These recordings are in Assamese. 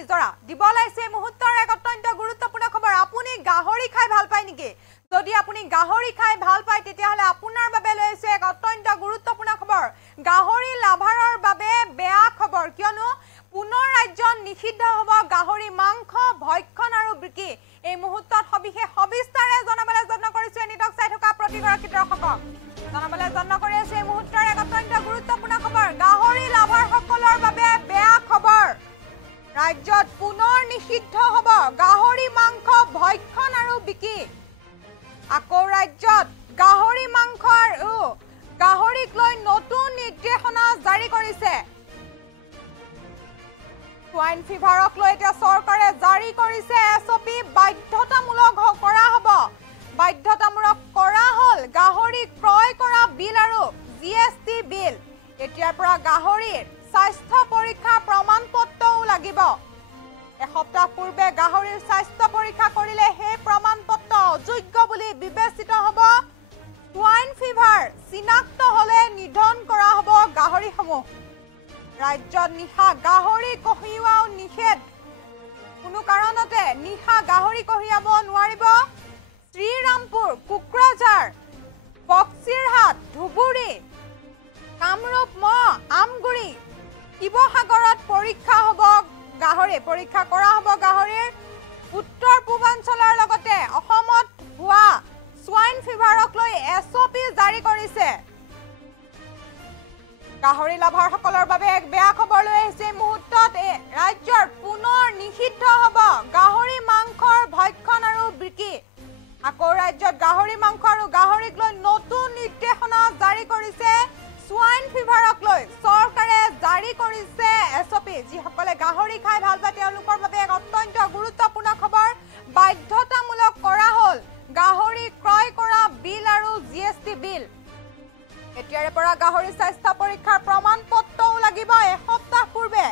নিজৰা দিব লাইছে মুহূৰ্তৰ এক অত্যন্ত গুৰুত্বপূৰ্ণ খবৰ আপুনি গাহৰি খাই ভাল পায় নেকি যদি আপুনি গাহৰি খাই ভাল পায় তেতিয়াহলে আপোনাৰ বাবে লৈছে এক অত্যন্ত গুৰুত্বপূৰ্ণ খবৰ গাহৰি লাভাৰৰ বাবে বেয়া খবৰ কিয়নো পুনৰ ৰাজ্যত নিষিদ্ধ হ'ব গাহৰি মাংস ভক্ষণ আৰু বিক্ৰী এই মুহূৰ্তত সবিস্তাৰে জনাবলৈ যত্ন কৰিছো এনিটক চাই থকা প্ৰতিগৰাকী দৰ্শকক জনাবলৈ যত্ন কৰি আছে এই মুহূৰ্তৰ এক অত্যন্ত গুৰুত্বপূৰ্ণ খবৰ গাহৰি লাভাৰসকলৰ বাবে বেয়া খবৰ ৰাজ্যত পুনৰ নিষিদ্ধ হ'ব গাহৰি মাংস ভক্ষণ আৰু বিক্ৰী আকৌ ৰাজ্যত গাহৰি মাংস আৰু গাহৰিক লৈ নতুন নিৰ্দেশনা জাৰি কৰিছে সোয়াইন ফিভাৰক লৈ এতিয়া চৰকাৰে জাৰি কৰিছে এছঅপি বাধ্যতামূলক কৰা হ'ব বাধ্যতামূলক কৰা হ'ল গাহৰি ক্ৰয় কৰা বিল আৰু জিএসটি বিল এতিয়াৰ পৰা গাহৰিৰ স্বাস্থ্য পৰীক্ষা প্ৰমাণ পত্ৰও লাগিব এসপ্তাহ পূৰ্বে গাহৰিৰ স্বাস্থ্য পৰীক্ষা কৰিলে সেই প্ৰমাণ পত্ৰ অযোগ্য বুলি বিবেচিত হ'ব সোয়াইন ফিভাৰ চিনাক্ত হলে নিধন কৰা হ'ব গাহৰিসমূহ ৰাজ্যত নিশা গাহৰি কহিওৱাও নিষেধ কোনো কাৰণতে নিশা গাহৰি কহিয়াব নোৱাৰিব শ্ৰীৰামপুৰ কোকৰাঝাৰ বক্সিৰহাট ধুবুৰী কামৰূপ আমগুৰি শিৱসাগৰত পৰীক্ষা হ'ব গাহৰি পৰীক্ষা কৰা হ'ব গাহৰিৰ উত্তৰ পূৰ্বাঞ্চলৰ লগতে অসমত হোৱা সোয়াইন ফিভাৰক লৈ এছঅপি জাৰি কৰিছে গাহৰি লাভাৰসকলৰ বাবে এক বেয়া খবৰ লৈ আহিছে মুহূৰ্তত ৰাজ্যৰ পুনৰ নিষিদ্ধ হ'ব গাহৰি মাংসৰ ভক্ষণ আৰু বিক্ৰী আকৌ ৰাজ্যত গাহৰি মাংস আৰু গাহৰিক লৈ নতুন নিৰ্দেশনা জাৰি কৰিছে সোয়াইন ফিভাৰক লৈ চৰকাৰে জাৰি কৰিছে এছঅপি যিসকলে গাহৰি খাই ভাল পায় তেওঁলোকৰ বাবে এক অত্যন্ত গুৰুত্বপূৰ্ণ খবৰ বাধ্যতামূলক কৰা হ'ল গাহৰি ক্ৰয় কৰা বিল আৰু জিএসটি বিল এতিয়াৰে পৰা গাহৰি স্বাস্থ্য পৰীক্ষাৰ প্ৰমাণ পত্ৰও লাগিব এসপ্তাহ পূৰ্বে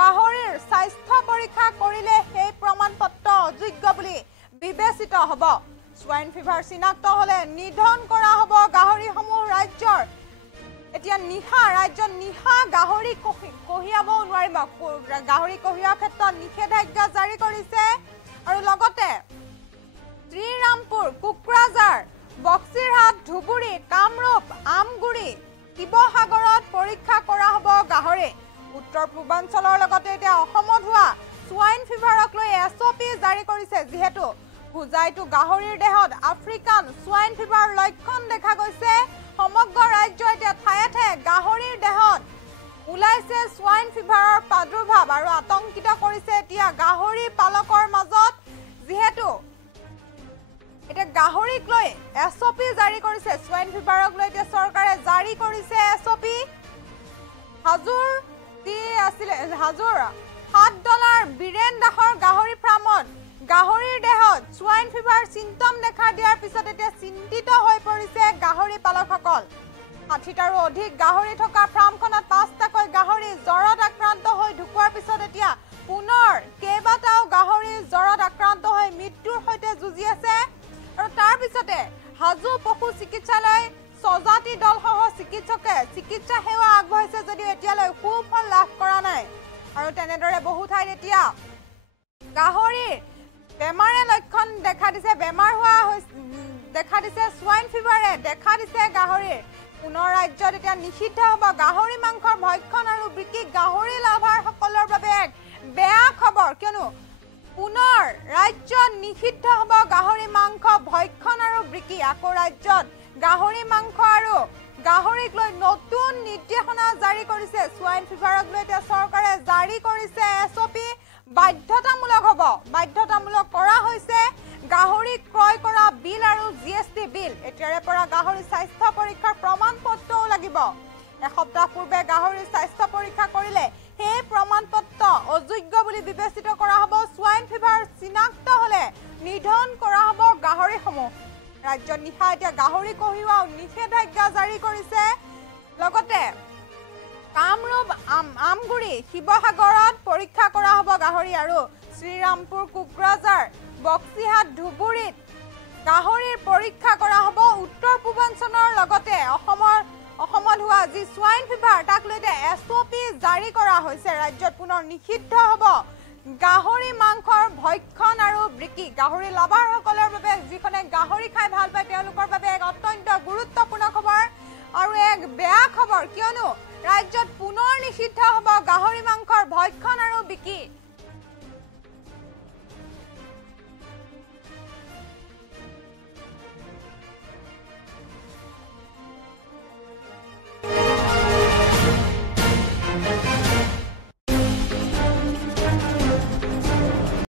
গাহৰিৰ স্বাস্থ্য পৰীক্ষা কৰিলে সেই প্ৰমাণ পত্ৰ অযোগ্য বুলি বিবেচিত হ'ব সোয়াইন ফিভাৰ চিনাক্ত হলে নিধন কৰা হ'ব গাহৰিসমূহ ৰাজ্যৰ এতিয়া ৰাজ্যত নিশা গাহৰি কহিয়াব নোৱাৰিব গাহৰি কহিয়াৰ ক্ষেত্ৰত নিষেধাজ্ঞা জাৰি কৰিছে আৰু লগতে শ্ৰীৰামপুৰ কোকৰাঝাৰ বক্সিৰহাট ধুবুৰী কামৰূপ আমগুৰি শিৱসাগৰত পৰীক্ষা কৰা হ'ব গাহৰি উত্তৰ পূৰ্বাঞ্চলৰ লগতে এতিয়া অসমত হোৱা সোয়াইন ফিভাৰক লৈ এছঅপি জাৰি কৰিছে যিহেতু হুজাইটো গাহৰিৰ দেহত আফ্ৰিকান সোয়াইন ফিভাৰ লক্ষণ দেখা গৈছে সমগ্ৰ ৰাজ্য এতিয়া ঠায়ে ঠায়ে গাহৰিৰ দেহত ওলাইছে সোয়াইন ফিভাৰৰ প্ৰাদুৰ্ভাৱ আৰু আতংকিত কৰিছে এতিয়া গাহৰি পালকৰ মাজত যিহেতু এটা গাহৰিক লৈ এছঅপি জাৰি কৰিছে সোয়াইন ফিভাৰক লৈ এতিয়া চৰকাৰে জাৰি কৰিছে এছঅপি হাজুৰ 7 বীৰেন দাসৰ গাহৰি ফাৰ্মত গাহৰিৰ দেহত সোয়াইন ফিভাৰ চিম্পটম দেখা দিয়াৰ পিছত এতিয়া চিন্তিত হৈ পৰিছে গাহৰি পালকসকল 60টাৰো অধিক গাহৰি থকা ফাৰ্মখনত 5টাকৈ গাহৰি জ্বৰত আক্ৰান্ত হৈ ঢুকুৱাৰ পিছত এতিয়া পুনৰ কেইবাটাও গাহৰি জ্বৰত আক্ৰান্ত হৈ মৃত্যুৰ সৈতে যুঁজি আছে আৰু তাৰ পিছতে হাজু পশু চিকিৎসালয় সজাতি দলসহ চিকিৎসকে চিকিৎসা সেৱা আগবঢ়াইছে যদিও এতিয়ালৈ সুফল লাভ কৰা নাই আৰু তেনেদৰে বহু ঠাইত এতিয়া গাহৰিৰ বেমাৰে লক্ষণ দেখা দিছে বেমাৰ হোৱা দেখা দিছে সোয়াইন ফিভাৰে দেখা দিছে গাহৰিৰ পুনৰ ৰাজ্যত এতিয়া নিষিদ্ধ হ'ব গাহৰি মাংসৰ ভক্ষণ আৰু বিক্ৰী গাহৰি লাভাৰসকলৰ বাবে এক বেয়া খবৰ কিয়নো পুনৰ ৰাজ্যত নিষিদ্ধ হ'ব গাহৰি মাংস ভক্ষণ আৰু বিক্ৰী আকৌ ৰাজ্যত গাহৰি মাংস আৰু গাহৰিক লৈ নতুন নিৰ্দেশনা জাৰি কৰিছে সোয়াইন ফিভাৰক লৈ এতিয়া চৰকাৰে জাৰি কৰিছে এছঅপি বাধ্যতামূলক হ'ব বাধ্যতামূলক কৰা হৈছে গাহৰি ক্ৰয় কৰা বিল আৰু জিএসটি বিল এতিয়াৰে পৰা গাহৰি স্বাস্থ্য পৰীক্ষাৰ প্ৰমাণ পত্ৰও লাগিব এসপ্তাহ পূৰ্বে গাহৰি স্বাস্থ্য পৰীক্ষা কৰিলে সেই প্ৰমাণ পত্ৰ অযোগ্য বুলি বিবেচিত কৰা হ'ব সোয়াইন ফিভাৰ চিনাক্ত হলে নিধন কৰা হ'ব গাহৰিসমূহ ৰাজ্যত নিশা এতিয়া গাহৰি কহিওৱাও নিষেধাজ্ঞা জাৰি কৰিছে লগতে কামৰূপ আমগুৰি শিৱসাগৰত পৰীক্ষা কৰা হ'ব গাহৰি আৰু শ্ৰীৰামপুৰ কোকৰাঝাৰ বক্সিৰহাট ধুবুৰীত গাহৰিৰ পৰীক্ষা কৰা হ'ব উত্তৰ পূৰ্বাঞ্চলৰ লগতে অসমত হোৱা যি সোয়াইন ফিভাৰ তাক লৈ এছঅপি জাৰি কৰা হৈছে ৰাজ্যত পুনৰ নিষিদ্ধ হ'ব গাহৰি মাংসৰ ভক্ষণ আৰু বিক্ৰী গাহৰি লাভাৰসকলৰ বাবে যিখনে গাহৰি খাই ভাল পায় তেওঁলোকৰ বাবে এক অত্যন্ত গুৰুত্বপূৰ্ণ খবৰ আৰু এক বেয়া খবৰ কিয়নো ৰাজ্যত পুনৰ নিষিদ্ধ হ'ব গাহৰি মাংসৰ ভক্ষণ আৰু বিক্ৰী